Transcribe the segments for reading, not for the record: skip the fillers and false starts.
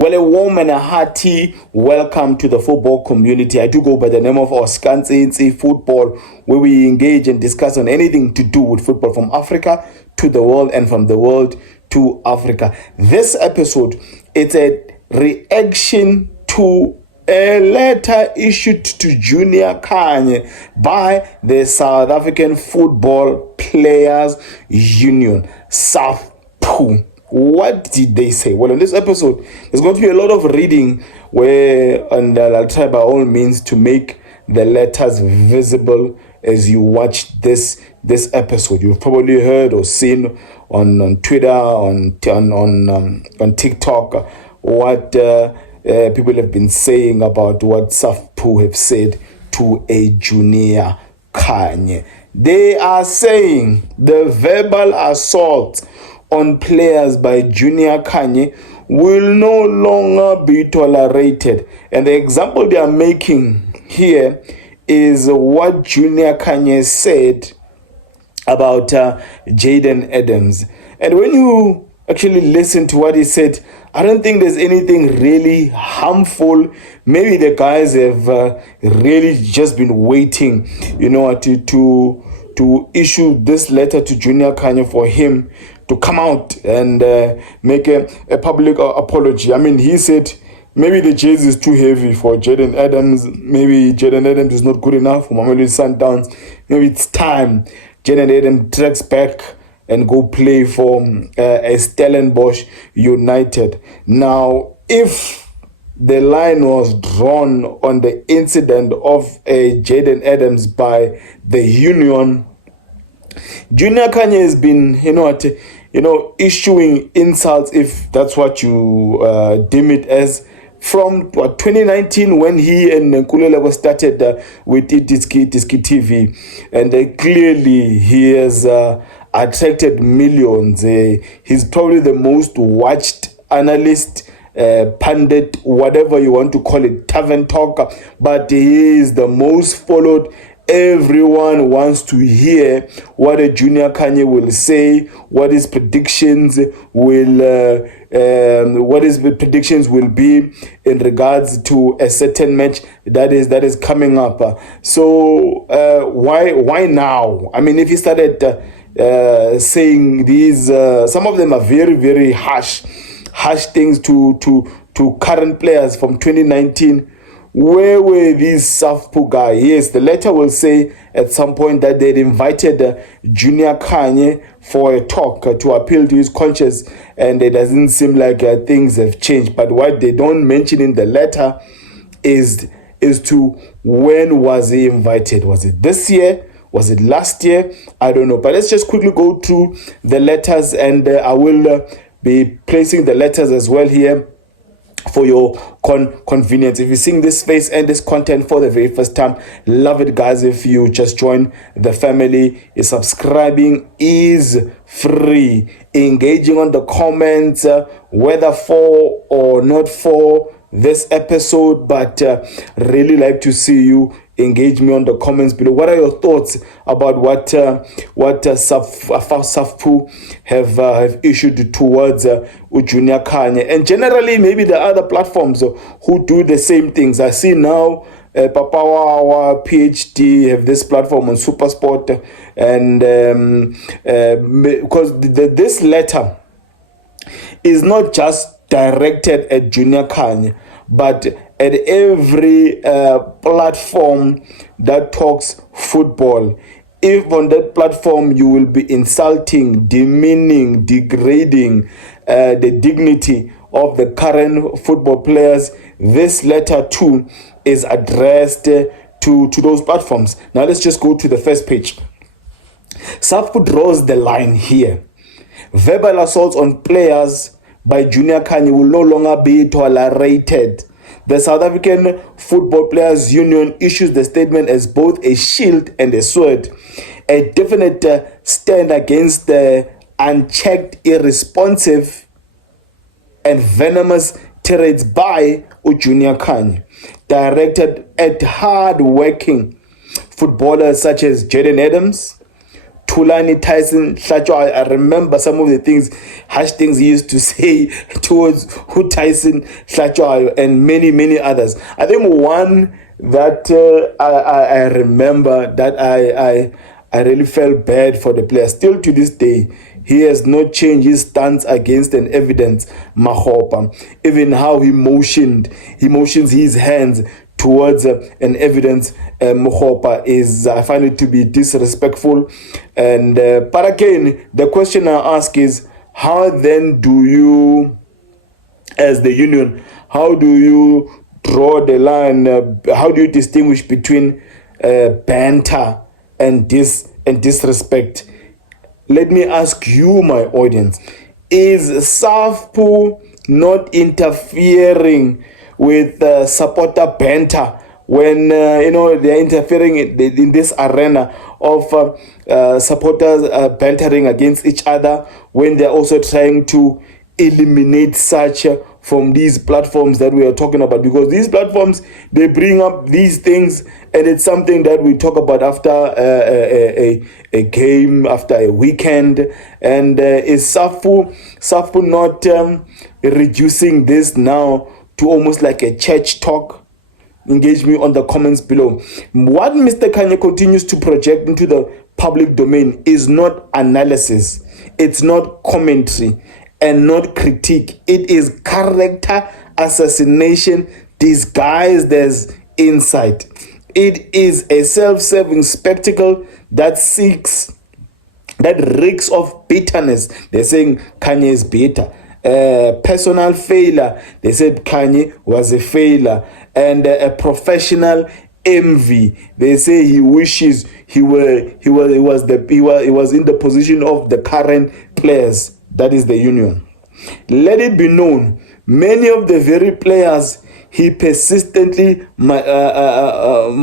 Well, a warm and a hearty welcome to the football community. I do go by the name of 𝗝𝗨𝗡𝗜𝗢𝗡 Football, where we engage and discuss on anything to do with football from Africa to the world and from the world to Africa. This episode, it's a reaction to a letter issued to Junior Khanye by the South African Football Players Union, SAFPU. What did they say? Well, in this episode, there's going to be a lot of reading and I'll try by all means to make the letters visible as you watch this episode. You've probably heard or seen on Twitter, on TikTok, what people have been saying about what SAFPU have said to a Junior Khanye. They are saying the verbal assault on players by Junior Khanye will no longer be tolerated. And the example they are making here is what Junior Khanye said about Jayden Adams. And when you actually listen to what he said, I don't think there's anything really harmful. Maybe the guys have really just been waiting, to issue this letter to Junior Khanye for him to come out and make a public apology. I mean, he said maybe the jersey is too heavy for Jayden Adams. Maybe Jayden Adams is not good enough for Mamelodi Sundowns. Maybe it's time Jayden Adams tracks back and go play for Stellenbosch United. Now, if the line was drawn on the incident of Jayden Adams by the union, Junior Khanye has been, issuing insults, if that's what you deem it as, from 2019 when he and Nkululeko started with 𝐒𝐀𝐅𝐏𝐔 TV, and clearly he has attracted millions. He's probably the most watched analyst, pundit, whatever you want to call it, tavern talker, but he is the most followed. Everyone wants to hear what a Junior Khanye will say, what his predictions will be in regards to a certain match that is coming up. So why now? I mean, if he started saying these, some of them are very, very harsh things to current players from 2019. Where were these SAFPU guys? Yes, the letter will say at some point that they'd invited Junior Khanye for a talk to appeal to his conscience, and it doesn't seem like things have changed. But what they don't mention in the letter is to when was he invited? Was it this year? Was it last year? I don't know. But let's just quickly go through the letters, and I will be placing the letters as well here for your convenience. If you're seeing this face and this content for the very first time, love it, guys. If you just join the family, subscribing is free. Engaging on the comments, whether for or not for this episode, but really like to see you engage me on the comments below. What are your thoughts about what SAFPU have issued towards Junior Khanye, and generally maybe the other platforms who do the same things? I see now 𝗝𝗨𝗡𝗜𝗥 𝗞𝗛𝗅𝗏 have this platform on SuperSport, and because this letter is not just directed at Junior Khanye, but at every platform that talks football. If on that platform you will be insulting, demeaning, degrading the dignity of the current football players, this letter too is addressed to those platforms. Now let's just go to the first page. SAFPU draws the line here. Verbal assaults on players by Junior Khanye will no longer be tolerated. The South African Football Players Union issues the statement as both a shield and a sword, a definite stand against the unchecked, irresponsive, and venomous tirades by Junior Khanye, directed at hard-working footballers such as Jayden Adams, Thulani Tyson hlatswayo. I remember some of the harsh things he used to say towards Tyson hlatswayo and many others. I think one that I remember that I really felt bad for the player. Still to this day, he has not changed his stance against an evidence Makgopa. Even how he motions his hands towards an evidence Makgopa is, I find it to be disrespectful. And but again, the question I ask is, how then do you, as the union, how do you draw the line? How do you distinguish between banter and disrespect? Let me ask you, my audience, is SAFPU not interfering with supporter banter when they're interfering in this arena of supporters bantering against each other, when they're also trying to eliminate such from these platforms that we are talking about? Because these platforms, they bring up these things, and it's something that we talk about after a game, after a weekend. And is SAFPU not reducing this now to almost like a church talk? Engage me on the comments below. What Mr. Khanye continues to project into the public domain is not analysis, it's not commentary, and not critique. It is character assassination disguised as insight. It is a self-serving spectacle that reeks of bitterness. They're saying Khanye is bitter. Personal failure. They said Khanye was a failure. And a professional envy. They say he wishes he was in the position of the current players. That is the union. Let it be known, many of the very players he persistently maligns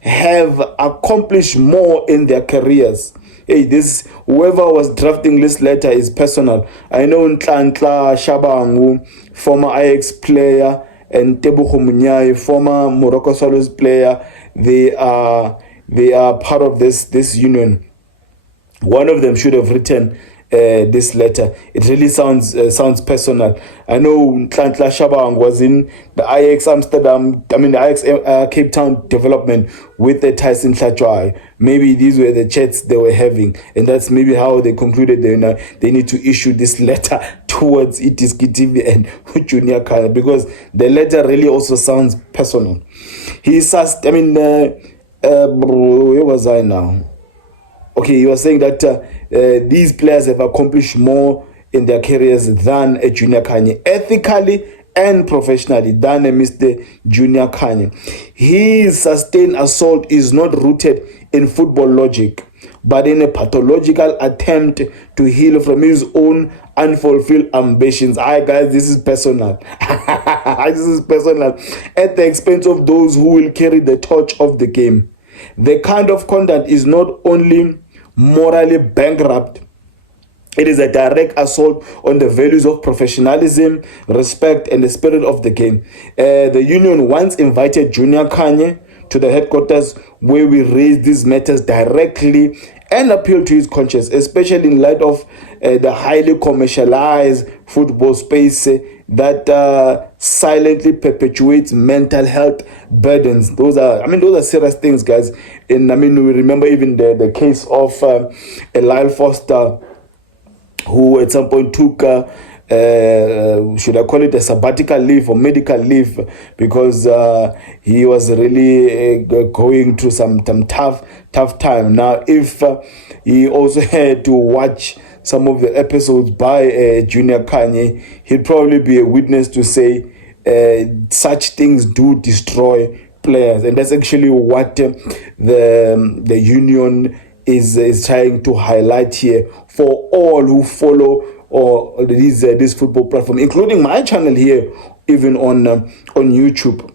have accomplished more in their careers. Hey, whoever was drafting this letter is personal. I know 𝗏𝗏 Shabangu, former Ajax player, and 𝗏𝗏 𝗏𝗏, former Morocco Swallows player, they are part of this union. One of them should have written this letter. It really sounds personal. I know 𝗏𝗏 Shabang was in the Ajax Cape Town development with the Tyson hlatswayo. Maybe these were the chats they were having, and that's maybe how they concluded they need to issue this letter towards 𝐒𝐀𝐅𝐏𝐔 and Junior Khanye, because the letter really also sounds personal. He says, where was I now? Okay, he was saying that these players have accomplished more in their careers than a Junior Khanye, ethically and professionally, than a Mr. Junior Khanye. His sustained assault is not rooted in football logic, but in a pathological attempt to heal from his own unfulfilled ambitions. Hi guys, this is personal. This is personal, at the expense of those who will carry the torch of the game. The kind of conduct is not only morally bankrupt, it is a direct assault on the values of professionalism, respect, and the spirit of the game. The union once invited Junior Khanye to the headquarters, where we raised these matters directly and appealed to his conscience, especially in light of the highly commercialized football space that silently perpetuates mental health burdens. Those are serious things, guys. And we remember even the case of Lyle Foster, who at some point took should I call it a sabbatical leave or medical leave, because he was really going through some tough time. Now, if he also had to watch some of the episodes by Junior Khanye, he'd probably be a witness to say such things do destroy players, and that's actually what the union is trying to highlight here for all who follow or this football platform, including my channel here, even on YouTube.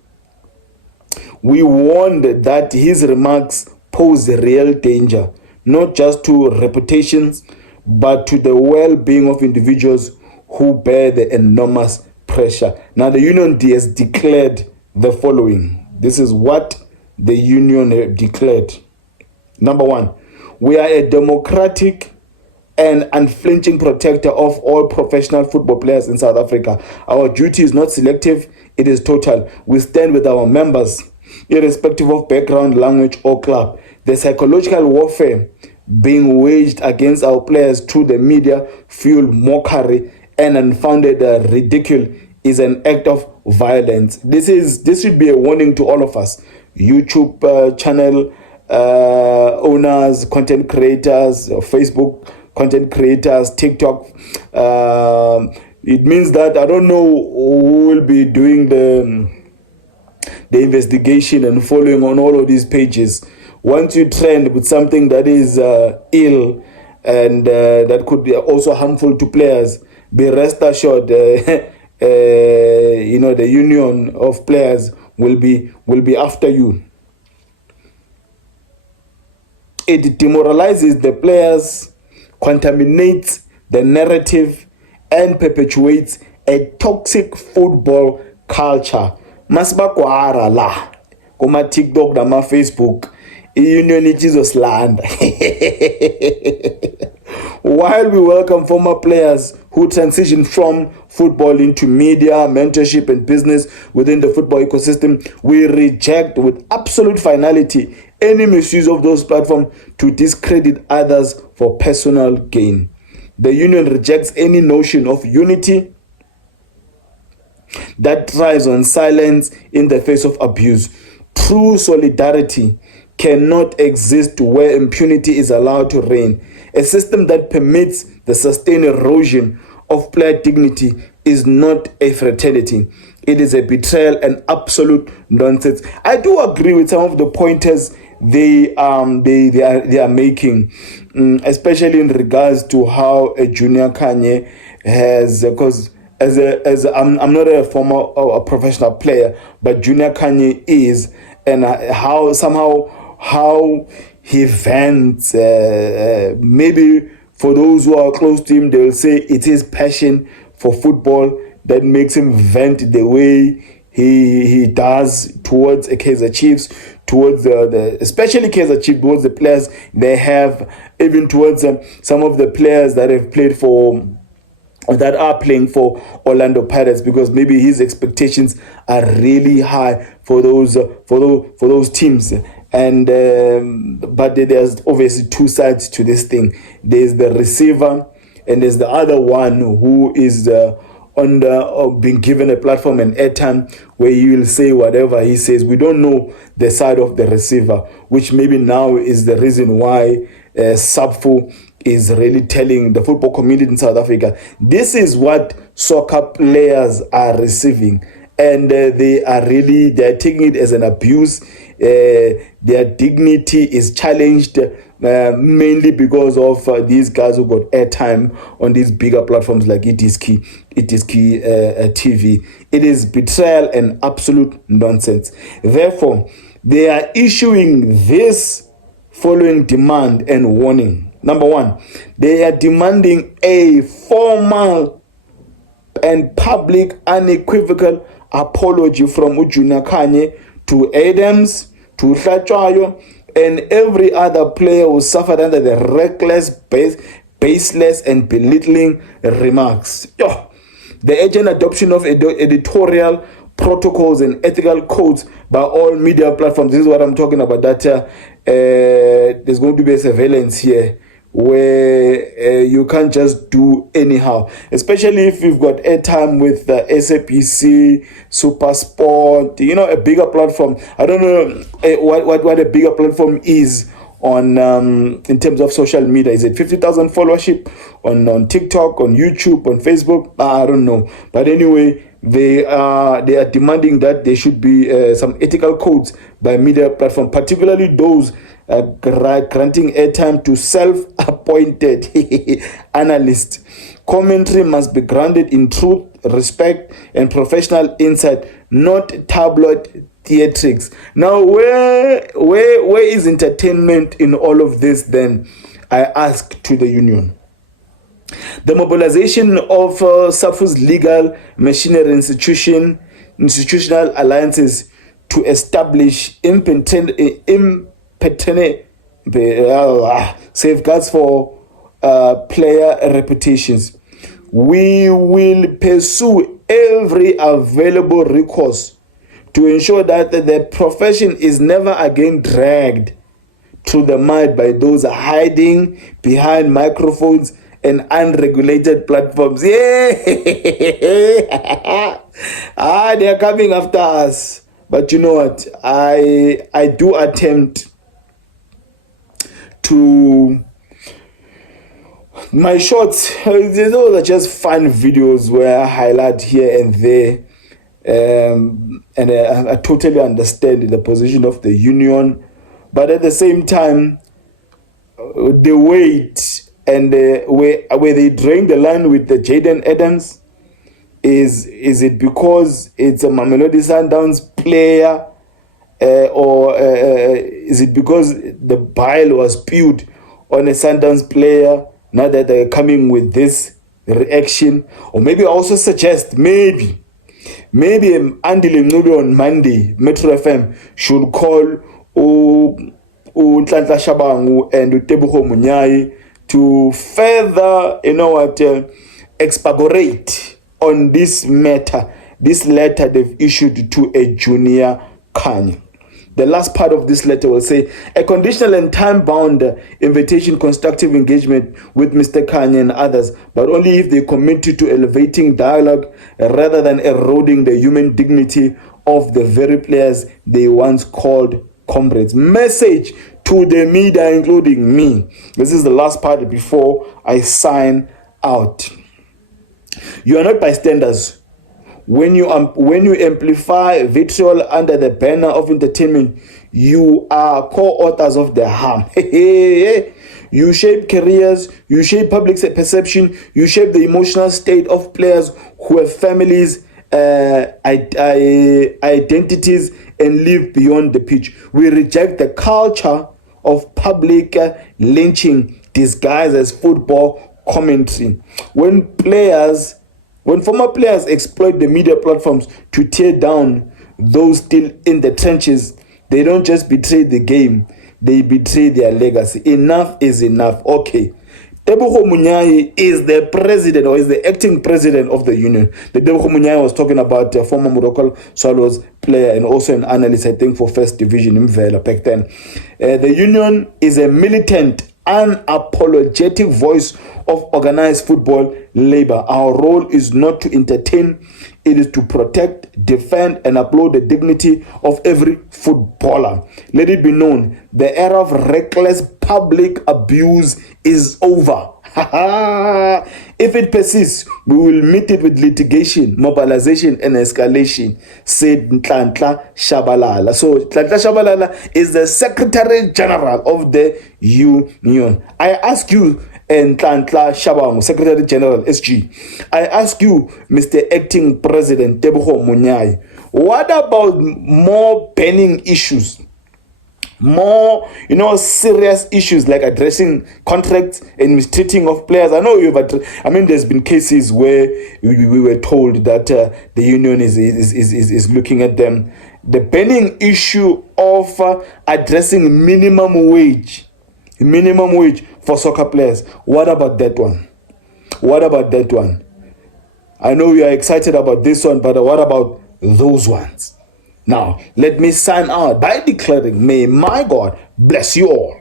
We warned that his remarks pose a real danger, not just to reputations, but to the well-being of individuals who bear the enormous pressure. Now, the union has declared the following. This is what the union declared. Number one, We are a democratic and unflinching protector of all professional football players in South Africa. Our duty is not selective, it is total. We stand with our members, irrespective of background, language, or club. The psychological warfare being waged against our players through the media, fueled mockery and unfounded ridicule is an act of violence. This should be a warning to all of us. YouTube channel owners, content creators, Facebook content creators, TikTok. It means that I don't know who will be doing the investigation and following on all of these pages. Once you trend with something that is ill and that could be also harmful to players, be rest assured, the union of players will be after you. It demoralizes the players, contaminates the narrative, and perpetuates a toxic football culture. Masibakwara la kuma TikTok na ma Facebook union ichizoslanda. While we welcome former players who transition from football into media, mentorship, and business within the football ecosystem, we reject with absolute finality any misuse of those platforms to discredit others for personal gain. The union rejects any notion of unity that thrives on silence in the face of abuse. True solidarity cannot exist where impunity is allowed to reign. A system that permits the sustained erosion of player dignity is not a fraternity. It is a betrayal and absolute nonsense. I do agree with some of the pointers they are making, especially in regards to how a Junior Khanye has, because I'm not a former professional player, but Junior Khanye is, and how he vents. Maybe for those who are close to him, they will say it is passion for football that makes him vent the way he does towards Kaizer Chiefs, towards especially Kaizer Chiefs, towards the players they have, even towards some of the players that have played for, that are playing for Orlando Pirates, because maybe his expectations are really high for those teams. And but there's obviously two sides to this thing. There's the receiver, and there's the other one who is being given a platform and airtime where he will say whatever he says. We don't know the side of the receiver, which maybe now is the reason why SAFPU is really telling the football community in South Africa, this is what soccer players are receiving, and they are taking it as an abuse. Their dignity is challenged, mainly because of these guys who got airtime on these bigger platforms like 𝐿𝐻𝐾 TV. It is betrayal and absolute nonsense. Therefore, they are issuing this following demand and warning. Number one, they are demanding a formal and public unequivocal apology from Junior Khanye to Adams, to 𝗏𝗏𝗏, and every other player who suffered under the reckless, baseless, and belittling remarks. The urgent adoption of editorial protocols and ethical codes by all media platforms. This is what I'm talking about, that there's going to be a surveillance here where you can't just do anyhow, especially if you've got airtime with the SABC, SuperSport, a bigger platform. I don't know what a bigger platform is on in terms of social media. Is it 50,000 followership on TikTok, on YouTube, on Facebook? I don't know. But anyway, they are demanding that there should be some ethical codes by media platform, particularly those granting airtime to self-appointed analysts. Commentary must be grounded in truth, respect, and professional insight, not tabloid theatrics. Now, where is entertainment in all of this then? I ask to the union. The mobilization of SAFPU's legal machinery institutional alliances to establish impenetrable safeguards for player reputations. We will pursue every available recourse to ensure that the profession is never again dragged through the mud by those hiding behind microphones and unregulated platforms. Yeah, they are coming after us. But you know what? I do attempt to. My shorts, those are just fun videos where I highlight here and there. And I totally understand the position of the union. But at the same time, the weight and where they drain the line with the Jayden Adams, is it because it's a Mamelodi Sundowns player, or is it because the bile was spewed on a Sundowns player? Now that they're coming with this reaction, or maybe I also suggest maybe Andy Lengobe on Monday, Metro FM should call 𝗝𝗨𝗡𝗜𝗢𝗥 and 𝗝𝗨𝗡𝗜𝗢𝗥 to further, expurgate on this matter, this letter they've issued to a Junior Khanye. The last part of this letter will say, a conditional and time-bound invitation, constructive engagement with Mr. Khanye and others, but only if they commit to elevating dialogue rather than eroding the human dignity of the very players they once called comrades. Message to the media, including me. This is the last part before I sign out. You are not bystanders. When you amplify vitriol under the banner of entertainment, you are co-authors of the harm. You shape careers, you shape public perception, you shape the emotional state of players who have families, identities, and live beyond the pitch. We reject the culture of public lynching disguised as football commentary. When former players exploit the media platforms to tear down those still in the trenches, they don't just betray the game, they betray their legacy. Enough is enough. Okay. 𝗃𝗏𝗏 𝗟𝗡𝗅𝗏 is the president, or is the acting president of the union. The 𝗃𝗏𝗏 𝗟𝗡𝗅𝗏 was talking about former Morocco Swallows player and also an analyst, I think, for First Division in 𝗏𝗏𝗏 back then. The union is a militant, unapologetic voice of organized football labor. Our role is not to entertain, it is to protect, defend, and uphold the dignity of every footballer. Let it be known, the era of reckless public abuse is over. If it persists, we will meet it with litigation, mobilization, and escalation, said Jnr Khanye. So Jnr Khanye is the Secretary General of the Union. I ask you, and Jnr Khanye, Secretary General, SG, I ask you, Mr. Acting President 𝗃𝗏𝗏 𝗟𝗡𝗅𝗏, what about more burning issues? More, serious issues like addressing contracts and mistreating of players. I know there's been cases where we were told that the union is looking at them. The burning issue of addressing minimum wage for soccer players. What about that one? I know you are excited about this one, but what about those ones? Now, let me sign out by declaring, may my God bless you all.